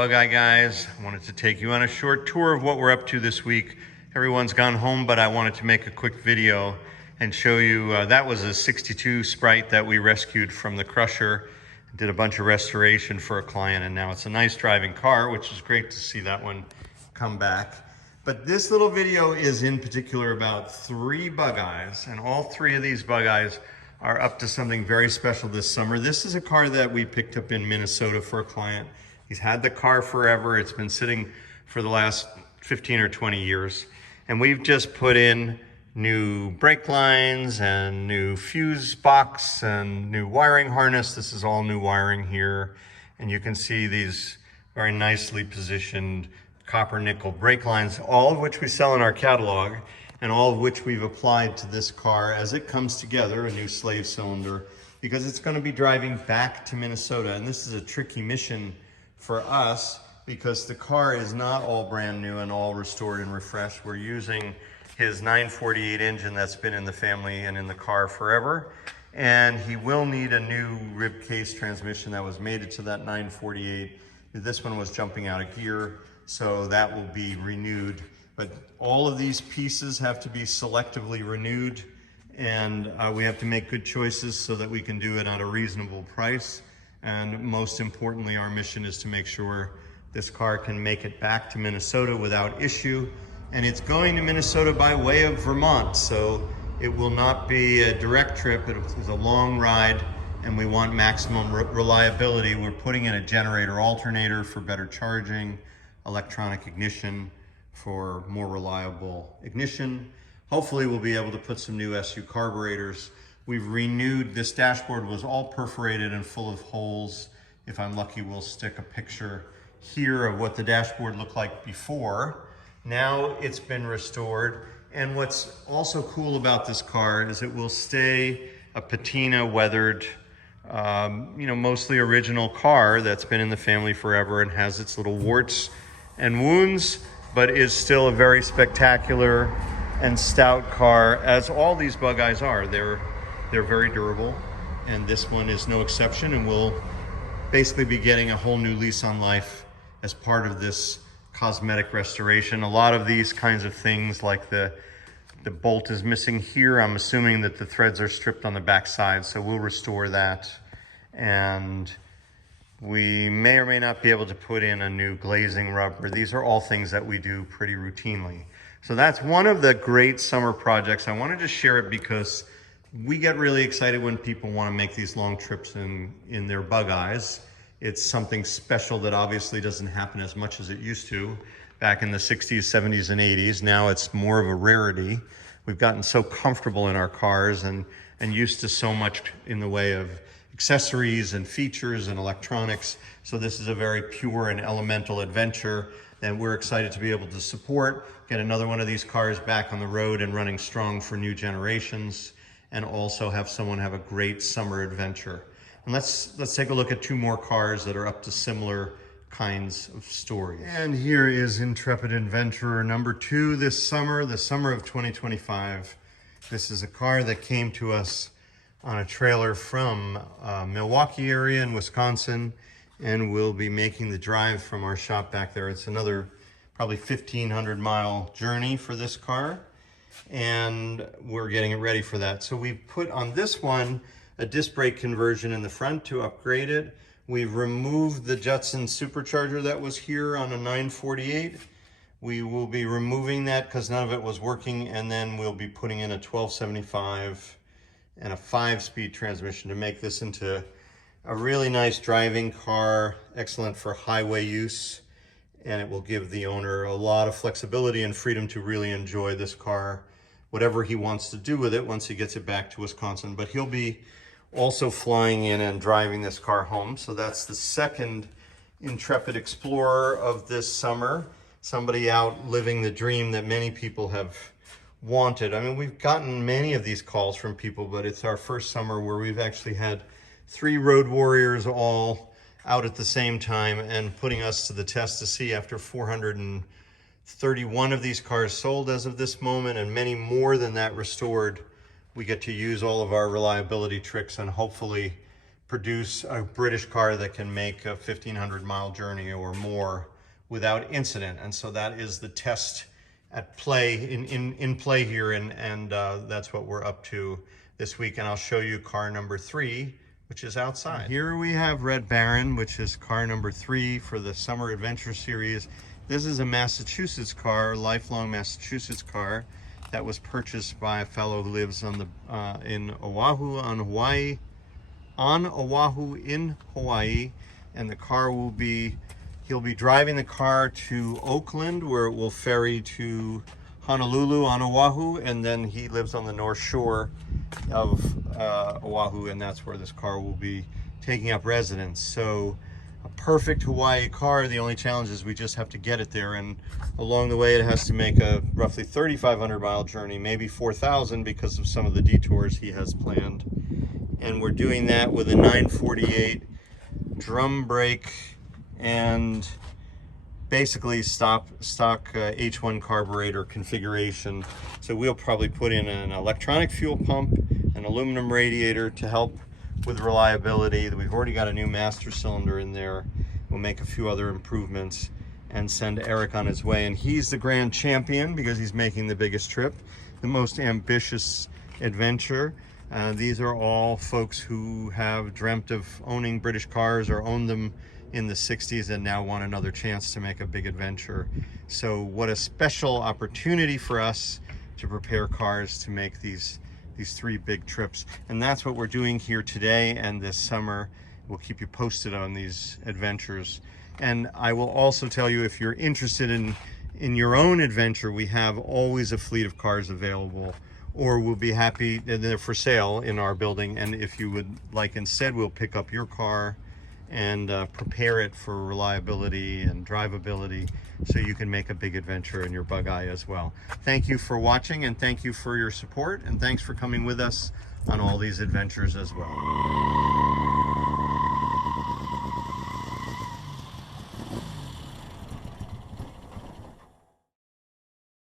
Bugeye guys. I wanted to take you on a short tour of what we're up to this week. Everyone's gone home, but I wanted to make a quick video and show you that was a 62 Sprite that we rescued from the crusher. Did a bunch of restoration for a client, and now it's a nice driving car, which is great to see that one come back. But this little video is in particular about 3 Bugeyes, and all 3 of these Bugeyes are up to something very special this summer. This is a car that we picked up in Minnesota for a client. He's had the car forever. It's been sitting for the last 15 or 20 years. And we've just put in new brake lines and new fuse box and new wiring harness. This is all new wiring here. And you can see these very nicely positioned copper nickel brake lines, all of which we sell in our catalog, and all of which we've applied to this car as it comes together, a new slave cylinder, because it's going to be driving back to Minnesota. And this is a tricky mission for us because the car is not all brand new and all restored and refreshed. We're using his 948 engine that's been in the family and in the car forever. And he will need a new rib case transmission that was mated to that 948. This one was jumping out of gear, so that will be renewed. But all of these pieces have to be selectively renewed, and we have to make good choices so that we can do it at a reasonable price. And most importantly, our mission is to make sure this car can make it back to Minnesota without issue. And it's going to Minnesota by way of Vermont, so it will not be a direct trip. It's a long ride, and we want maximum reliability. We're putting in a generator alternator for better charging, electronic ignition for more reliable ignition. Hopefully we'll be able to put some new SU carburetors. We've renewed, this dashboard was all perforated and full of holes. If I'm lucky, we'll stick a picture here of what the dashboard looked like before. Now it's been restored. And what's also cool about this car is it will stay a patina weathered, mostly original car that's been in the family forever and has its little warts and wounds, but is still a very spectacular and stout car, as all these Bugeyes are. They're very durable, and this one is no exception, and we'll basically be getting a whole new lease on life as part of this cosmetic restoration. A lot of these kinds of things, like the bolt is missing here, I'm assuming that the threads are stripped on the back side, so we'll restore that. And we may or may not be able to put in a new glazing rubber. These are all things that we do pretty routinely. So that's one of the great summer projects. I wanted to share it because we get really excited when people want to make these long trips in their Bugeyes. It's something special that obviously doesn't happen as much as it used to back in the 60s, 70s, and 80s. Now it's more of a rarity. We've gotten so comfortable in our cars and used to so much in the way of accessories and features and electronics. So this is a very pure and elemental adventure that we're excited to be able to support, get another one of these cars back on the road and running strong for new generations, and also have someone have a great summer adventure. And let's take a look at 2 more cars that are up to similar kinds of stories. And here is Intrepid Adventurer number 2 this summer, the summer of 2025. This is a car that came to us on a trailer from Milwaukee area in Wisconsin, and we'll be making the drive from our shop back there. It's another probably 1,500-mile journey for this car, and we're getting it ready for that. So we've put on this one a disc brake conversion in the front to upgrade it. We've removed the Judson supercharger that was here on a 948. We will be removing that because none of it was working, and then we'll be putting in a 1275 and a 5-speed transmission to make this into a really nice driving car, excellent for highway use, and it will give the owner a lot of flexibility and freedom to really enjoy this car, whatever he wants to do with it once he gets it back to Wisconsin. But he'll be also flying in and driving this car home. So that's the second Intrepid Explorer of this summer. Somebody out living the dream that many people have wanted. I mean, we've gotten many of these calls from people, but it's our first summer where we've actually had 3 road warriors all out at the same time and putting us to the test to see, after 431 of these cars sold as of this moment and many more than that restored, we get to use all of our reliability tricks and hopefully produce a British car that can make a 1,500-mile journey or more without incident. And so that is the test at play, in play here, and that's what we're up to this week. And I'll show you car number 3, which is outside. Here we have Red Baron, which is car number 3 for the Summer Adventure Series. This is a Massachusetts car, lifelong Massachusetts car, that was purchased by a fellow who lives on the in Oahu, Oahu in Hawaii, and the car will be, he'll be driving the car to Oakland, where it will ferry to Honolulu on Oahu, and then he lives on the North Shore of Oahu, and that's where this car will be taking up residence. So a perfect Hawaii car. The only challenge is we just have to get it there, and along the way it has to make a roughly 3,500-mile journey, maybe 4,000 because of some of the detours he has planned. And we're doing that with a 948 drum brake and basically stock H1 carburetor configuration. So we'll probably put in an electronic fuel pump, an aluminum radiator to help with reliability. We've already got a new master cylinder in there. We'll make a few other improvements and send Eric on his way. And he's the grand champion because he's making the biggest trip, the most ambitious adventure. These are all folks who have dreamt of owning British cars or owned them in the 60s and now want another chance to make a big adventure. So what a special opportunity for us to prepare cars to make these 3 big trips. And that's what we're doing here today and this summer. We'll keep you posted on these adventures. And I will also tell you, if you're interested in your own adventure, we have always a fleet of cars available, or we'll be happy, they're for sale in our building. And if you would like, instead, we'll pick up your car and prepare it for reliability and drivability so you can make a big adventure in your Bugeye as well. Thank you for watching, and thank you for your support, and thanks for coming with us on all these adventures as well.